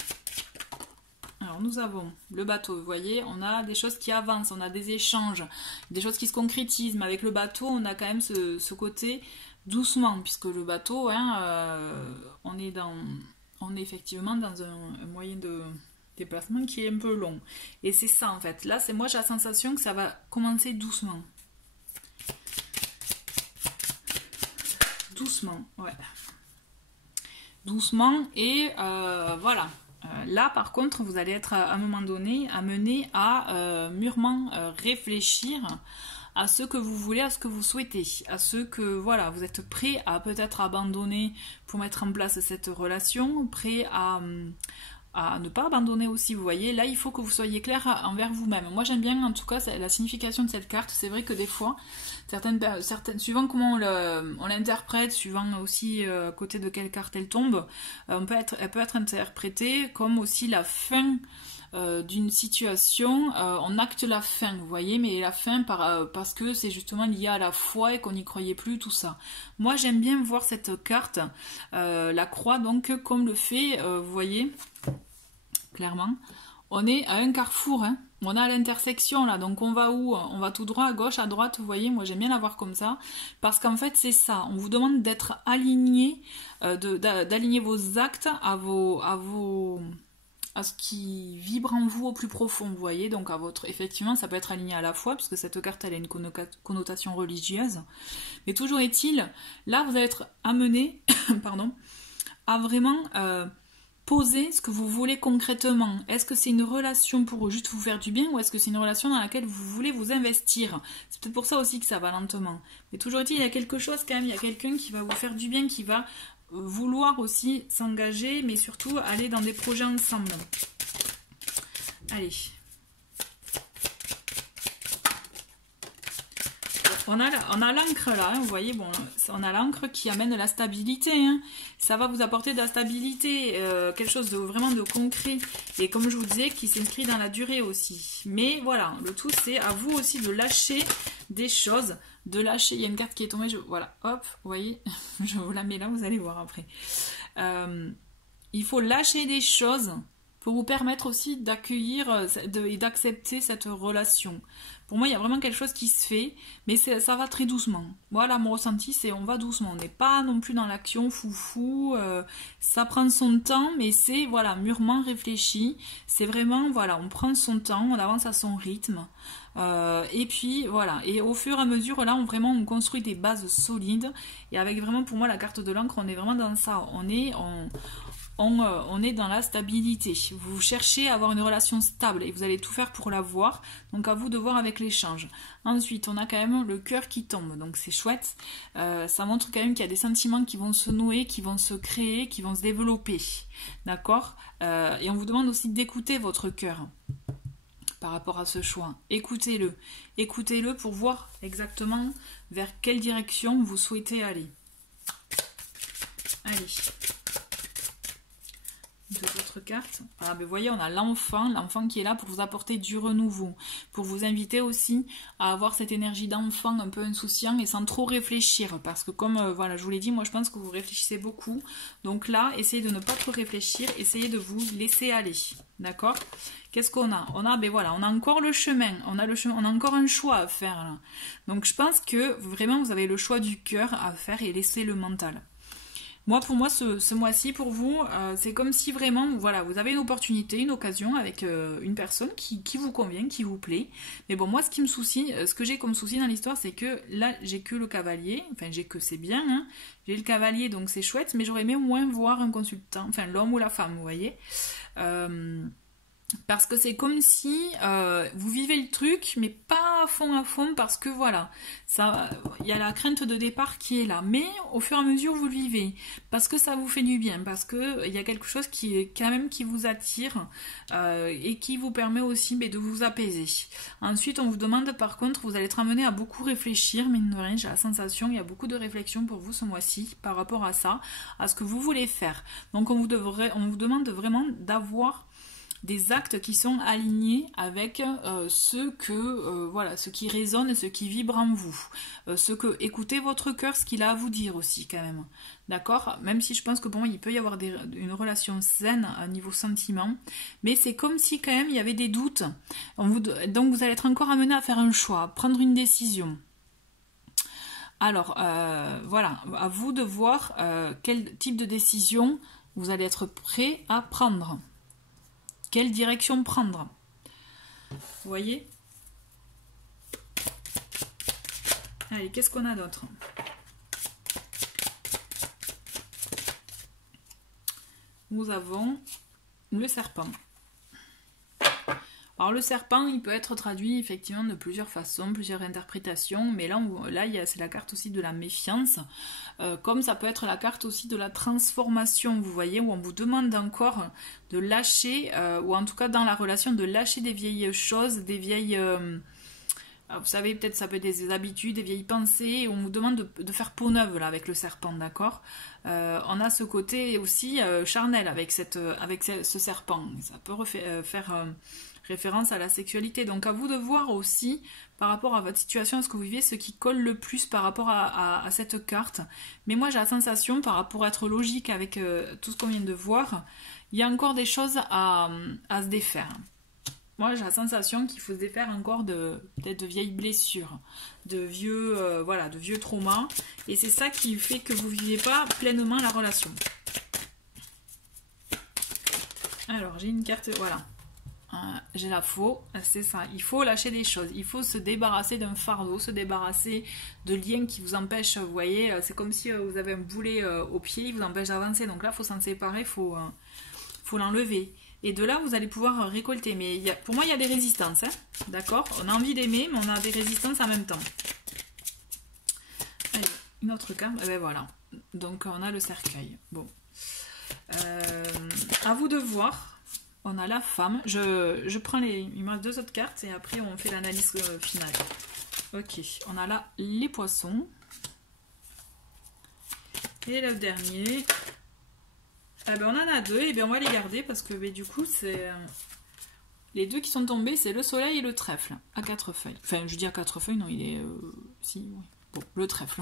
Alors nous avons le bateau, vous voyez, on a des choses qui avancent, on a des échanges, des choses qui se concrétisent, mais avec le bateau, on a quand même ce côté doucement, puisque le bateau, hein, on est effectivement dans un moyen de déplacement qui est un peu long. Et c'est ça en fait. Là, moi j'ai la sensation que ça va commencer doucement. Doucement, ouais. Doucement et voilà. Là par contre vous allez être à un moment donné amené à mûrement réfléchir à ce que vous voulez, à ce que vous souhaitez, à ce que voilà, vous êtes prêt à peut-être abandonner pour mettre en place cette relation, prêt à à ne pas abandonner aussi, vous voyez. Là, il faut que vous soyez clair envers vous-même. Moi, j'aime bien, en tout cas, la signification de cette carte. C'est vrai que des fois, certaines suivant comment on l'interprète, suivant aussi côté de quelle carte elle tombe, elle peut être interprétée comme aussi la fin d'une situation, on acte la fin, vous voyez, mais la fin parce que c'est justement lié à la foi et qu'on n'y croyait plus, tout ça. Moi, j'aime bien voir cette carte, la croix, donc, comme le fait, vous voyez, clairement, on est à un carrefour, hein. On est à l'intersection là, donc on va où? On va tout droit, à gauche, à droite, vous voyez, moi j'aime bien la voir comme ça, parce qu'en fait c'est ça, on vous demande d'être aligné, d'aligner vos actes à ce qui vibre en vous au plus profond, vous voyez, donc à votre, effectivement, ça peut être aligné à la foi, puisque cette carte, elle a une connotation religieuse, mais toujours est-il, là, vous allez être amené, pardon, à vraiment poser ce que vous voulez concrètement. Est-ce que c'est une relation pour juste vous faire du bien, ou est-ce que c'est une relation dans laquelle vous voulez vous investir? C'est peut-être pour ça aussi que ça va lentement. Mais toujours est-il, il y a quelque chose quand même, il y a quelqu'un qui va vous faire du bien, qui va vouloir aussi s'engager, mais surtout aller dans des projets ensemble. Allez. On a l'encre là, hein, vous voyez, bon, on a l'encre qui amène de la stabilité. Hein. Ça va vous apporter de la stabilité, quelque chose de vraiment de concret. Et comme je vous disais, qui s'inscrit dans la durée aussi. Mais voilà, le tout c'est à vous aussi de lâcher des choses. De lâcher, il y a une carte qui est tombée, voilà, hop, vous voyez, je vous la mets là, vous allez voir après. Il faut lâcher des choses pour vous permettre aussi d'accueillir et d'accepter cette relation. Pour moi, il y a vraiment quelque chose qui se fait, mais ça va très doucement. Voilà, mon ressenti, c'est on va doucement. On n'est pas non plus dans l'action foufou. Ça prend son temps, mais c'est voilà mûrement réfléchi. C'est vraiment, voilà, on prend son temps, on avance à son rythme. Et puis, voilà. Et au fur et à mesure, là, on construit des bases solides. Et avec vraiment, pour moi, la carte de l'encre, on est vraiment dans ça. On est dans la stabilité. Vous cherchez à avoir une relation stable et vous allez tout faire pour l'avoir. Donc à vous de voir avec l'échange. Ensuite, on a quand même le cœur qui tombe. Donc c'est chouette. Ça montre quand même qu'il y a des sentiments qui vont se nouer, qui vont se créer, qui vont se développer. D'accord? Et on vous demande aussi d'écouter votre cœur par rapport à ce choix. Écoutez-le. Écoutez-le pour voir exactement vers quelle direction vous souhaitez aller. Allez. De votre carte. Ah ben voyez, on a l'enfant qui est là pour vous apporter du renouveau, pour vous inviter aussi à avoir cette énergie d'enfant un peu insouciant et sans trop réfléchir, parce que comme voilà, je vous l'ai dit, moi je pense que vous réfléchissez beaucoup, donc là, essayez de ne pas trop réfléchir, essayez de vous laisser aller, d'accord? Qu'est-ce qu'on a? On a, ben voilà, on a encore le chemin, on a encore un choix à faire là. Donc je pense que vraiment vous avez le choix du cœur à faire et laisser le mental. Moi, pour moi, ce mois-ci, pour vous, c'est comme si vraiment, voilà, vous avez une opportunité, une occasion avec une personne qui vous convient, qui vous plaît. Mais bon, moi, ce que j'ai comme souci dans l'histoire, c'est que là, j'ai que le cavalier. Enfin, c'est bien, hein. J'ai le cavalier, donc c'est chouette, mais j'aurais aimé au moins voir un consultant, enfin, l'homme ou la femme, vous voyez. Parce que c'est comme si vous vivez le truc, mais pas à fond, parce que voilà, il y a la crainte de départ qui est là. Mais au fur et à mesure, vous le vivez, parce que ça vous fait du bien, parce que il y a quelque chose qui est quand même qui vous attire et qui vous permet aussi de vous apaiser. Ensuite, on vous demande, par contre, vous allez être amené à beaucoup réfléchir, mine de rien, j'ai la sensation, il y a beaucoup de réflexion pour vous ce mois-ci par rapport à ça, à ce que vous voulez faire. Donc, on vous demande vraiment d'avoir des actes qui sont alignés avec ce qui résonne et ce qui vibre en vous. Écoutez votre cœur, ce qu'il a à vous dire aussi quand même. D'accord? Même si je pense que bon, il peut y avoir une relation saine à niveau sentiment, mais c'est comme si quand même il y avait des doutes. Donc vous allez être encore amené à faire un choix, à prendre une décision. Alors, voilà, à vous de voir quel type de décision vous allez être prêt à prendre. Quelle direction prendre? Vous voyez? Allez, qu'est-ce qu'on a d'autre? Nous avons le serpent. Alors le serpent, il peut être traduit effectivement de plusieurs façons, plusieurs interprétations, mais là c'est la carte aussi de la méfiance, comme ça peut être la carte aussi de la transformation, vous voyez, où on vous demande encore de lâcher, ou en tout cas dans la relation, de lâcher des vieilles choses, des vieilles... vous savez, peut-être ça peut être des habitudes, des vieilles pensées, on vous demande de faire peau neuve là avec le serpent, d'accord. On a ce côté aussi charnel avec ce serpent, ça peut faire référence à la sexualité, donc à vous de voir aussi par rapport à votre situation, à ce que vous vivez, ce qui colle le plus par rapport à cette carte. Mais moi j'ai la sensation, pour être logique avec tout ce qu'on vient de voir, il y a encore des choses à se défaire. Moi, j'ai la sensation qu'il faut se défaire encore peut-être de vieilles blessures, de vieux, de vieux traumas. Et c'est ça qui fait que vous ne vivez pas pleinement la relation. Alors, j'ai une carte, voilà. J'ai la faux, c'est ça. Il faut lâcher des choses. Il faut se débarrasser d'un fardeau, se débarrasser de liens qui vous empêchent. Vous voyez, c'est comme si vous avez un boulet au pied, il vous empêche d'avancer. Donc là, il faut s'en séparer, il faut l'enlever. Et de là, vous allez pouvoir récolter. Mais pour moi, il y a des résistances. Hein, d'accord? On a envie d'aimer, mais on a des résistances en même temps. Allez, une autre carte. Et ben voilà. Donc, on a le cercueil. Bon. À vous de voir. On a la femme. Je prends il me reste 2 autres cartes et après, on fait l'analyse finale. Ok. On a là les poissons. Et le dernier... on en a 2, et on va les garder parce que du coup, c'est les 2 qui sont tombés, c'est le soleil et le trèfle à 4 feuilles. Enfin, je dis à 4 feuilles, non, il est... si, oui. Bon, le trèfle.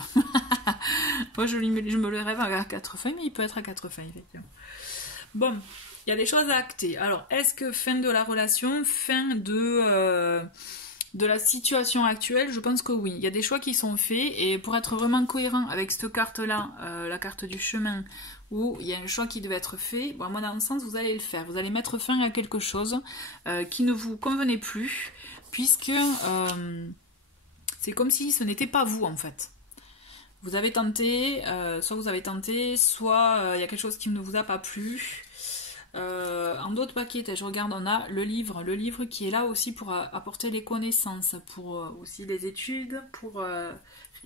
Moi, je me le rêve à 4 feuilles, mais il peut être à 4 feuilles, effectivement. Bon, il y a des choses à acter. Alors, est-ce que fin de la relation, fin de la situation actuelle? Je pense que oui. Il y a des choix qui sont faits, et pour être vraiment cohérent avec cette carte-là, la carte du chemin, où il y a un choix qui devait être fait, bon, moi dans le sens, vous allez le faire. Vous allez mettre fin à quelque chose qui ne vous convenait plus, puisque c'est comme si ce n'était pas vous, en fait. Vous avez tenté, soit vous avez tenté, soit il y a quelque chose qui ne vous a pas plu. En d'autres paquets, je regarde, on a le livre qui est là aussi pour apporter les connaissances, pour aussi les études, pour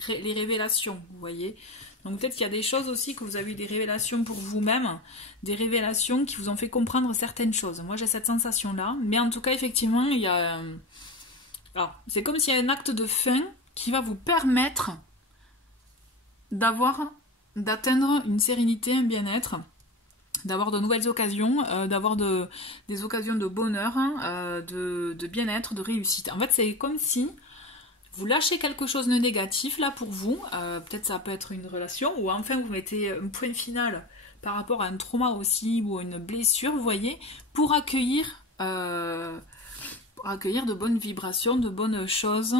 les révélations, vous voyez. Donc peut-être qu'il y a des choses aussi que vous avez eu des révélations pour vous-même, des révélations qui vous ont fait comprendre certaines choses. Moi j'ai cette sensation-là, mais en tout cas effectivement il y a... Alors c'est comme s'il y a un acte de fin qui va vous permettre d'atteindre une sérénité, un bien-être, d'avoir de nouvelles occasions, d'avoir des occasions de bonheur, de bien-être, de réussite. En fait c'est comme si... vous lâchez quelque chose de négatif là pour vous, peut-être ça peut être une relation, ou enfin vous mettez un point final par rapport à un trauma aussi, ou à une blessure, vous voyez, pour accueillir de bonnes vibrations, de bonnes choses,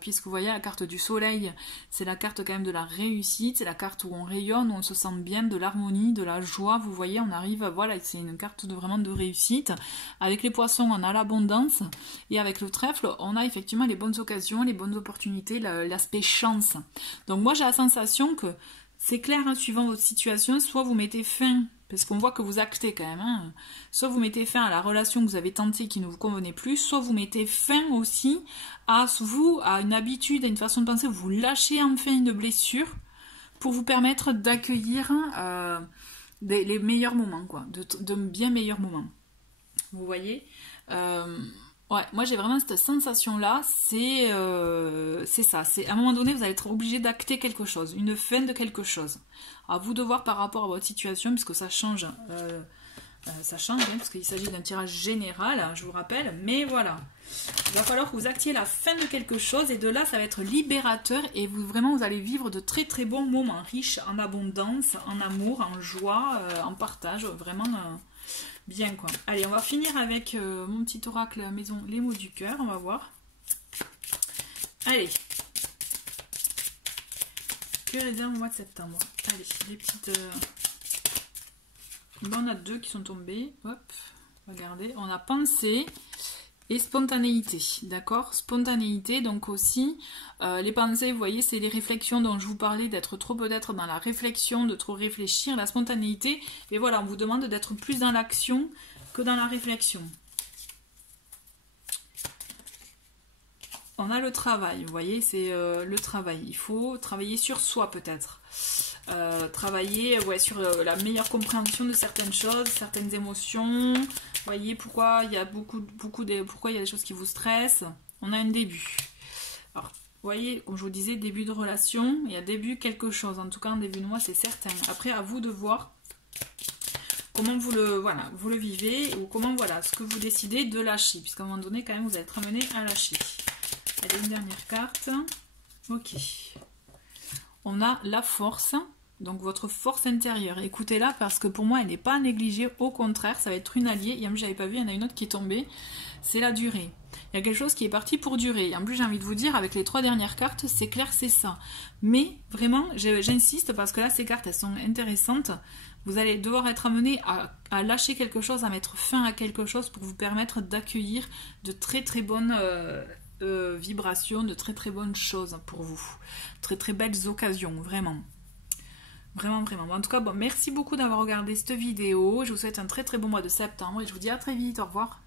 puisque vous voyez la carte du soleil, c'est la carte quand même de la réussite, c'est la carte où on rayonne, où on se sent bien, de l'harmonie, de la joie, vous voyez, on arrive, voilà, c'est une carte vraiment de réussite. Avec les poissons, on a l'abondance, et avec le trèfle, on a effectivement les bonnes occasions, les bonnes opportunités, l'aspect chance. Donc moi j'ai la sensation que c'est clair, hein, suivant votre situation, soit vous mettez fin, parce qu'on voit que vous actez quand même, hein, soit vous mettez fin à la relation que vous avez tentée qui ne vous convenait plus, soit vous mettez fin aussi à une habitude, à une façon de penser, vous lâchez enfin une blessure pour vous permettre d'accueillir les meilleurs moments, quoi, de bien meilleurs moments. Vous voyez, ouais, moi j'ai vraiment cette sensation-là, c'est ça, c'est à un moment donné vous allez être obligé d'acter quelque chose, une fin de quelque chose. À vous de voir par rapport à votre situation, puisque ça change, hein, parce qu'il s'agit d'un tirage général, je vous rappelle, mais voilà. Il va falloir que vous actiez la fin de quelque chose, et de là ça va être libérateur, et vous allez vivre de très très bons moments, riches en abondance, en amour, en joie, en partage, vraiment... bien quoi. Allez, on va finir avec mon petit oracle maison, les mots du cœur, on va voir. Allez. Que réserve le mois de septembre? Allez, les petites... Bon, on a 2 qui sont tombés. Hop, regardez. On a pensée et spontanéité, d'accord? Spontanéité, donc aussi, les pensées, vous voyez, c'est les réflexions dont je vous parlais, d'être trop peut-être dans la réflexion, de trop réfléchir, la spontanéité. Et voilà, on vous demande d'être plus dans l'action que dans la réflexion. on a le travail, vous voyez, c'est le travail. Il faut travailler sur soi peut-être. Travailler sur la meilleure compréhension de certaines choses, certaines émotions. Vous voyez pourquoi il y a pourquoi il y a des choses qui vous stressent. On a un début. Alors, vous voyez, comme je vous disais, début de relation, il y a début quelque chose. En tout cas, un début de mois, c'est certain. Après, à vous de voir comment vous le vivez ou comment, ce que vous décidez de lâcher. Puisqu'à un moment donné, quand même, vous allez être amené à lâcher. Allez, une dernière carte. Ok. On a la force. Donc, votre force intérieure. Écoutez-la parce que pour moi, elle n'est pas à négliger. Au contraire, ça va être une alliée. Et même, j'avais pas vu, il y en a une autre qui est tombée. C'est la durée. Il y a quelque chose qui est parti pour durer. Et en plus, j'ai envie de vous dire, avec les 3 dernières cartes, c'est clair, c'est ça. Mais vraiment, j'insiste parce que là, ces cartes, elles sont intéressantes. Vous allez devoir être amené à lâcher quelque chose, à mettre fin à quelque chose pour vous permettre d'accueillir de très très bonnes vibrations, de très très bonnes choses pour vous. Très très belles occasions, vraiment. Vraiment, vraiment. En tout cas, bon, merci beaucoup d'avoir regardé cette vidéo. Je vous souhaite un très très bon mois de septembre et je vous dis à très vite. Au revoir.